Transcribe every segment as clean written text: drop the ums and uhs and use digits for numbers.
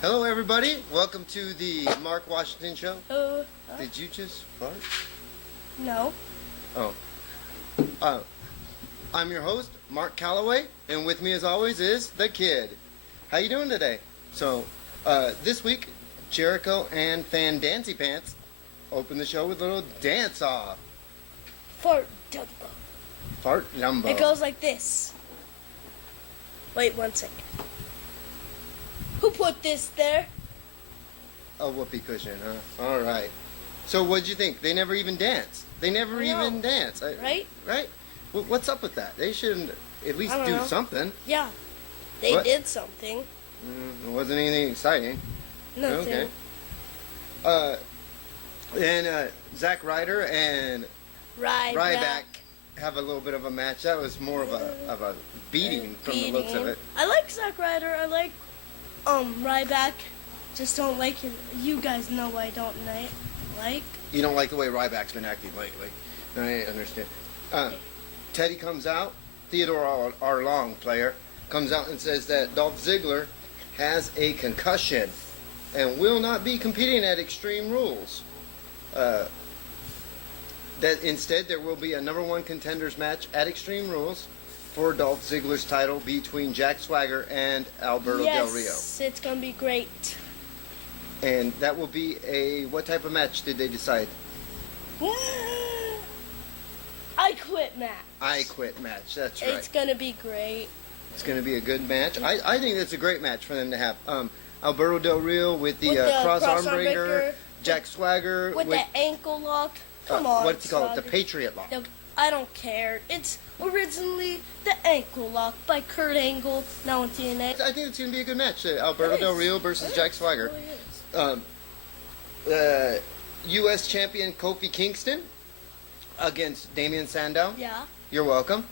Hello, everybody. Welcome to the Mark Washington Show. Did you just fart? No. Oh. I'm your host, Mark Calloway, and with me, as always, is the kid. How you doing today? So, this week, Jericho and Fan Dancy Pants open the show with a little dance-off. Fart Dumbo. Fart Dumbo. It goes like this. Wait 1 second. Who put this there? A whoopee cushion, huh? All right. So, what'd you think? They never even danced. They never even danced. Right? Right? What's up with that? They shouldn't at least do know. something. Yeah. They What? did something. It wasn't anything exciting. Nothing. Okay. And Zack Ryder and Ryback have a little bit of a match. That was more of a beating from the looks of it. I like Zack Ryder. I like Ryback. Just don't like him. You guys know I don't like. You don't like the way Ryback's been acting lately. I understand. Teddy comes out. Theodore Arlong, player, comes out and says that Dolph Ziggler has a concussion and will not be competing at Extreme Rules. That instead there will be a number one contenders match at Extreme Rules for Dolph Ziggler's title between Jack Swagger and Alberto Del Rio. Yes, it's gonna be great. And that will be what type of match did they decide? I quit match. I quit match. That's right. It's gonna be great. It's going to be a good match. I think that's a great match for them to have. Alberto Del Rio with the cross arm breaker, Jack Swagger with the ankle lock. Come on, what's he call it? The Swagger. Patriot lock. I don't care. It's originally the ankle lock by Kurt Angle. Now in TNA. I think it's going to be a good match. Alberto Del Rio versus Jack Swagger. It really is. U.S. champion Kofi Kingston against Damian Sandow. Yeah. You're welcome.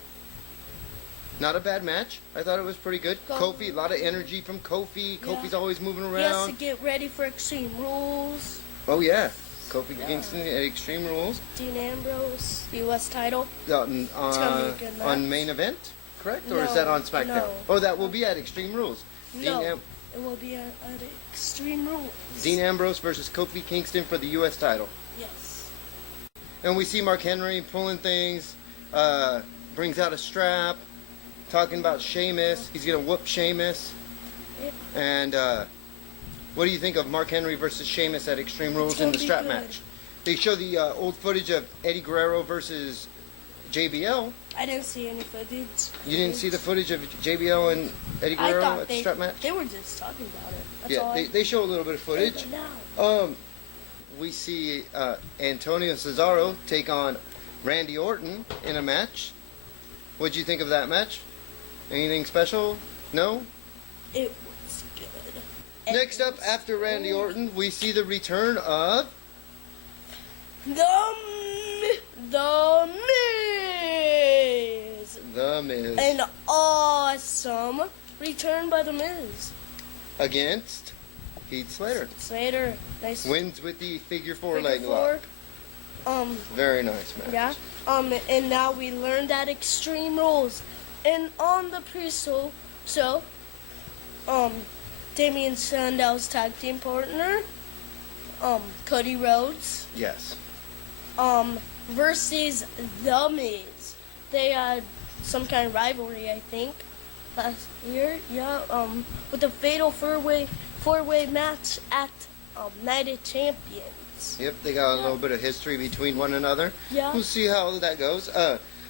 Not a bad match. I thought it was pretty good. Kofi, a lot of energy from Kofi. Yeah. Kofi's always moving He has around. to get ready for Extreme Rules. Oh, yeah. Kofi Kingston at Extreme Rules. Dean Ambrose, U.S. title. On It's gonna be a good match. main event, correct? Or is No, that on SmackDown? no. Oh, that will be at Extreme Rules. No, it will be at Extreme Rules. Dean Ambrose versus Kofi Kingston for the U.S. title. Yes. And we see Mark Henry pulling things, brings out a strap, talking about Sheamus. He's going to whoop Sheamus. Yep. And what do you think of Mark Henry versus Sheamus at Extreme Rules in the strap match? They show the old footage of Eddie Guerrero versus JBL. I didn't see any footage. You didn't see the footage of JBL and Eddie Guerrero at the strap match? They were just talking about it. That's all. Yeah, they show a little bit of footage. No. We see Antonio Cesaro take on Randy Orton in a match. What'd you think of that match? Anything special? No? It was good. Next up, after Randy Orton, we see the return of The Miz. The Miz. An awesome return by The Miz. Against Heath Slater. Slater, nice. Wins with the figure four figure leg four. lock. Very nice match. Yeah. And now we learned that Extreme Rules. And on the pre-show, Damian Sandow's tag team partner, Cody Rhodes, Yes. versus The Miz. They had some kind of rivalry, I think, last year. Yeah. With a fatal four-way match at Night of Champions. Yep, they got a little bit of history between one another. Yeah. We'll see how that goes.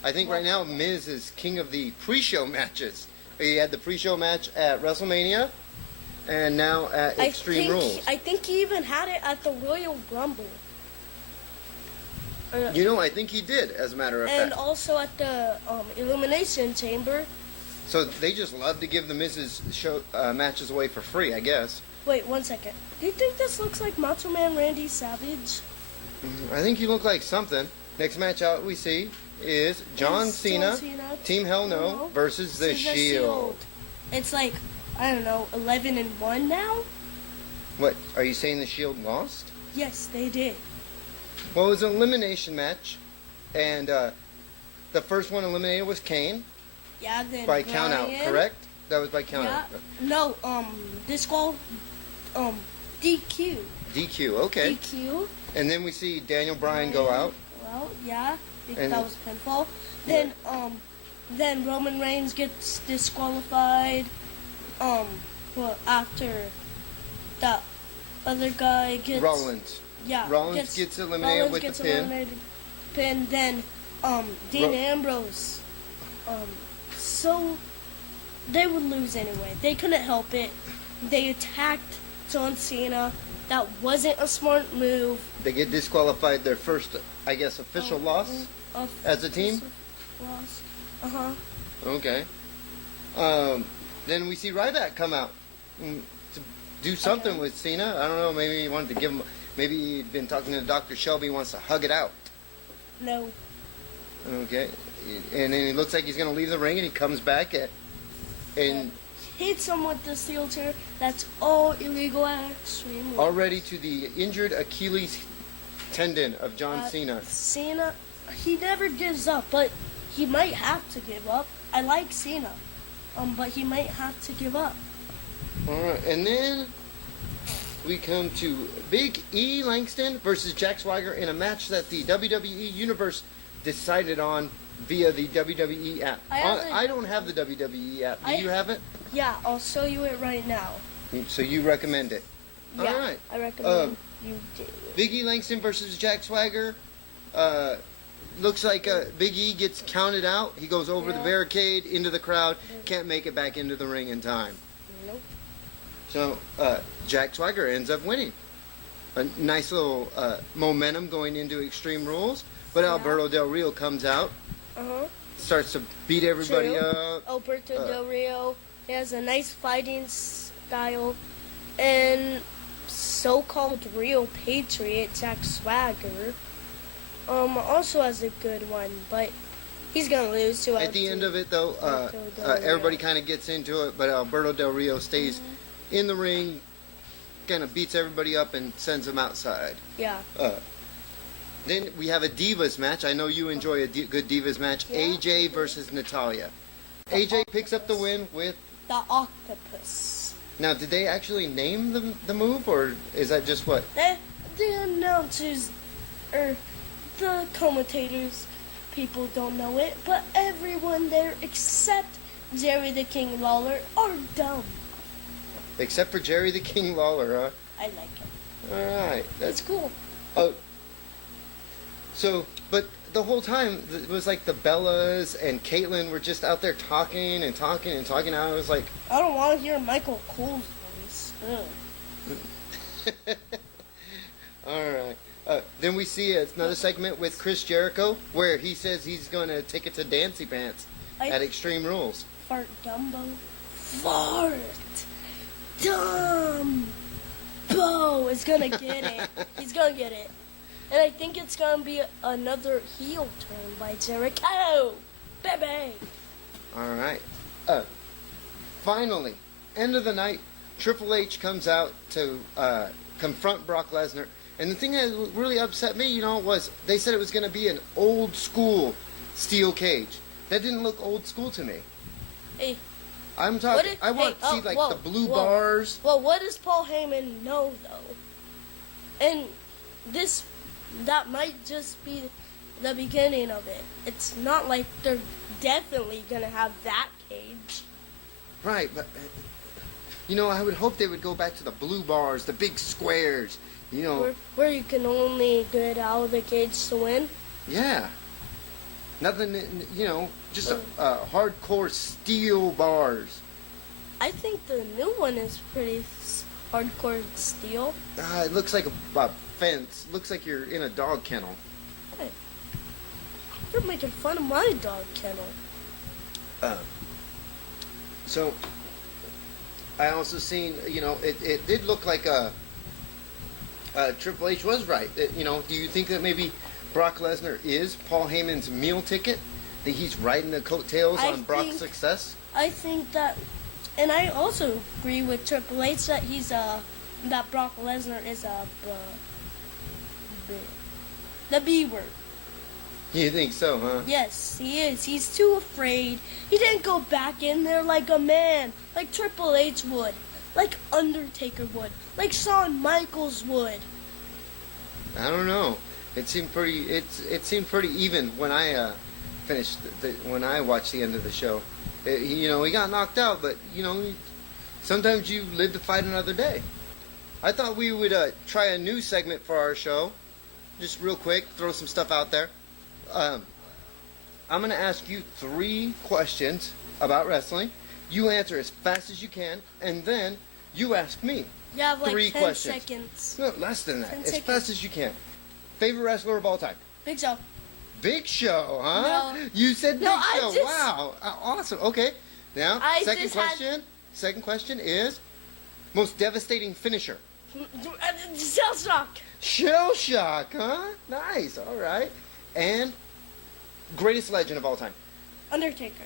I think right now Miz is king of the pre-show matches. He had the pre-show match at WrestleMania, and now at Extreme Rules. I think he even had it at the Royal Rumble. I think he did, as a matter of And fact. also at the Elimination Chamber. So they just love to give the Miz's show matches away for free, I guess. Wait 1 second. Do you think this looks like Macho Man Randy Savage? I think you look like something. Next match out we see is John Cena, Team Hell No, versus The Shield. It's like, I don't know, 11-1 now? What, are you saying The Shield lost? Yes, they did. Well, it was an elimination match, and the first one eliminated was Kane. Yeah, then By count out, Brian. correct? That was by count out. No, disqual. DQ. DQ, okay. DQ. And then we see Daniel Bryan go out. Well, yeah, because And- that was pinfall. Then Roman Reigns gets disqualified. Well, after that other guy gets Rollins. Yeah, Rollins gets eliminated with the pin. Eliminated, pin. Then Dean Ambrose. So they would lose anyway. They couldn't help it. They attacked John Cena. That wasn't a smart move. They get disqualified, their first, I guess, official loss as a team? Loss. Uh-huh. Okay. Then we see Ryback come out to do something with Cena. I don't know, maybe he wanted to give him, maybe he'd been talking to Dr. Shelby, wants to hug it out. No. Okay. And then it looks like he's going to leave the ring, and he comes back and Hits him with the steel chair. That's all illegal at Extreme Rules. already to the injured Achilles tendon of John Cena. Cena, he never gives up, but he might have to give up. I like Cena, but he might have to give up. All right, and then we come to Big E Langston versus Jack Swagger in a match that the WWE Universe decided on via the WWE app. I don't have the WWE app. Do you have it? Yeah, I'll show you it right now. So you recommend it? Yeah, All right. I recommend you do it. Big E Langston versus Jack Swagger. Looks like Big E gets counted out. He goes over the barricade into the crowd. Can't make it back into the ring in time. Nope. So Jack Swagger ends up winning. A nice little momentum going into Extreme Rules. But Alberto Del Rio comes out, starts to beat everybody up. Alberto Del Rio, he has a nice fighting style, and so-called real patriot Jack Swagger also has a good one, but he's gonna lose to. At the end of it, though, everybody kind of gets into it, but Alberto Del Rio stays in the ring, kind of beats everybody up and sends them outside. Yeah. Then we have a Divas match. I know you enjoy a good Divas match. Yeah, AJ versus Natalia. AJ picks up the win with... The octopus. Now, did they actually name the move, or is that just what? The announcers, or the commentators, people don't know it, but everyone there except Jerry the King Lawler are dumb. Except for Jerry the King Lawler, huh? I like it. All right. That's cool. So, but the whole time, it was like the Bellas and Caitlyn were just out there talking and talking and talking. I was like... I don't want to hear Michael Cole's voice. All right. Then we see another segment with Chris Jericho where he says he's going to take it to Dancy Pants at Extreme Rules. Fart Dumbo. Fart. Dumbo is going to get it. He's going to get it. And I think it's going to be another heel turn by Jericho. Baby. All right. Finally, end of the night, Triple H comes out to confront Brock Lesnar. And the thing that really upset me, was they said it was going to be an old school steel cage. That didn't look old school to me. Hey. I'm talking. I want to see the blue bars. Well, what does Paul Heyman know though? And that might just be the beginning of it. It's not like they're definitely gonna have that cage. Right, but I would hope they would go back to the blue bars, the big squares. Where you can only get out of the cage to win. Yeah. Nothing, just a hardcore steel bars. I think the new one is pretty hardcore steel. It looks like a fence. Looks like you're in a dog kennel. Hey, you're making fun of my dog kennel. So, I also seen, it did look like Triple H was right. Do you think that maybe Brock Lesnar is Paul Heyman's meal ticket? That he's riding the coattails on Brock's success? I think that, and I also agree with Triple H that that Brock Lesnar is the B word. You think so, huh? Yes, he is. He's too afraid. He didn't go back in there like a man, like Triple H would. like Undertaker would, like Shawn Michaels would? I don't know. It seemed pretty. It seemed pretty even when I finished. When I watched the end of the show, he got knocked out, but sometimes you live to fight another day. I thought we would try a new segment for our show, just real quick. Throw some stuff out there. I'm gonna ask you 3 questions about wrestling. You answer as fast as you can, and then you ask me. You have like 3 10 questions. seconds. No, less than that. 10 As seconds. fast as you can. Favorite wrestler of all time? Big Show. Big Show, huh? No. You said Big No, I Show. just- Wow. Awesome. Okay. Now, I second just had- question. Second question is most devastating finisher. Shell shock. Shell shock, huh? Nice. All right. And greatest legend of all time. Undertaker.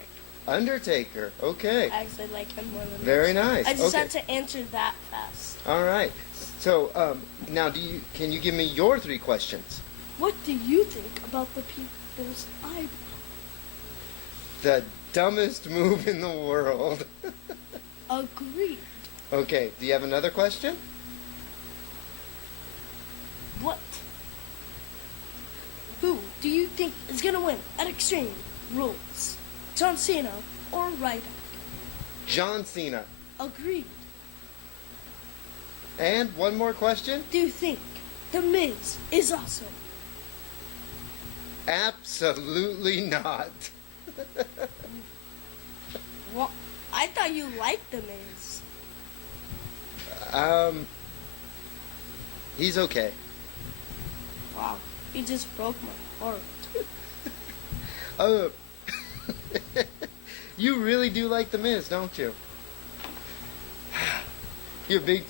Undertaker. Okay. I actually like him more than Very this. nice. I just Okay. had to answer that fast. All right. So, now can you give me your 3 questions? What do you think about the people's eyebrow? The dumbest move in the world. Agreed. Okay. Do you have another question? What? Who do you think is gonna win at Extreme Rules? John Cena or Ryback? John Cena. Agreed. And one more question? Do you think The Miz is awesome? Absolutely not. Well, I thought you liked The Miz. He's okay. Wow, you just broke my heart. You really do like The Miz, don't you? You're a big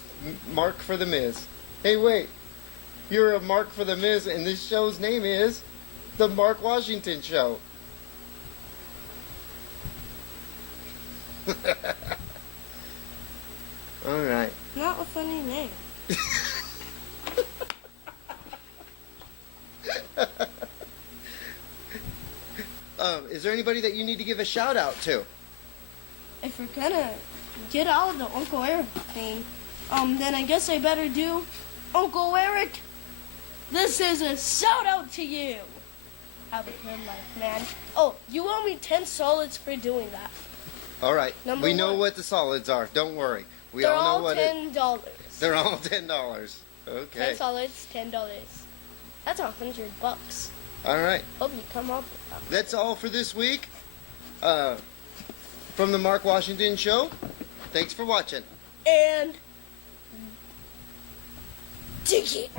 mark for The Miz. Hey, wait. You're a mark for The Miz, and this show's name is The Mark Washington Show. All right. Not a funny name. Is there anybody that you need to give a shout out to? If we're gonna get out of the Uncle Eric thing, then I guess I better do Uncle Eric. This is a shout out to you. Have a good life, man. Oh, you owe me 10 solids for doing that. All right. Number we know 1. what the solids are. Don't worry. We They're all all know what $10. They're all $10. Okay. 10 solids, $10. That's $100. All right. Hope you come up with that. That's all for this week. From the Mark Washington Show. Thanks for watching. And dig it.